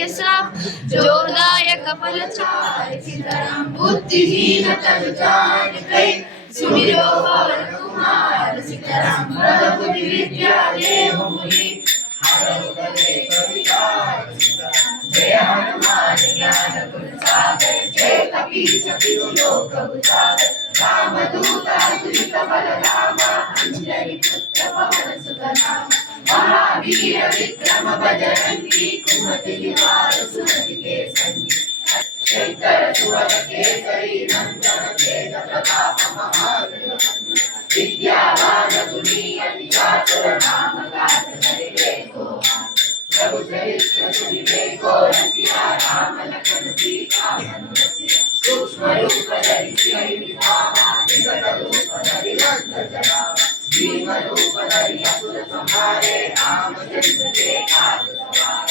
यशा जोरदायक फलचारि सीताराम बुद्धिहीन तनु जानिकै सुमिरो पवन कुमार सीताराम प्रभु विद्या देव मुनि हरौ कलेश विकार सीताराम जय हनुमान ज्ञान गुण सागर जय कपीस तिहु लोक उजागर रामदूत अतुलित बल धामा अंजनी पुत्र पवन सुत नामा महावीर विक्रम बजरंगी कुमति निवार सुमति के संगी शंकर सुवन केसरी नंदन तेज प्रताप महावीर विद्यावान गुणी अति चातुर नाम गात करिबे को प्रभु चरित्र सुनिबे को रसिया राम लखन सीता मन बसिया सूक्ष्म रूप धरि सियहि दिखावा विकट रूप धरि लंक जरावा भीम रूप धरि असुर संहारे रामचंद्र के काज सवारे।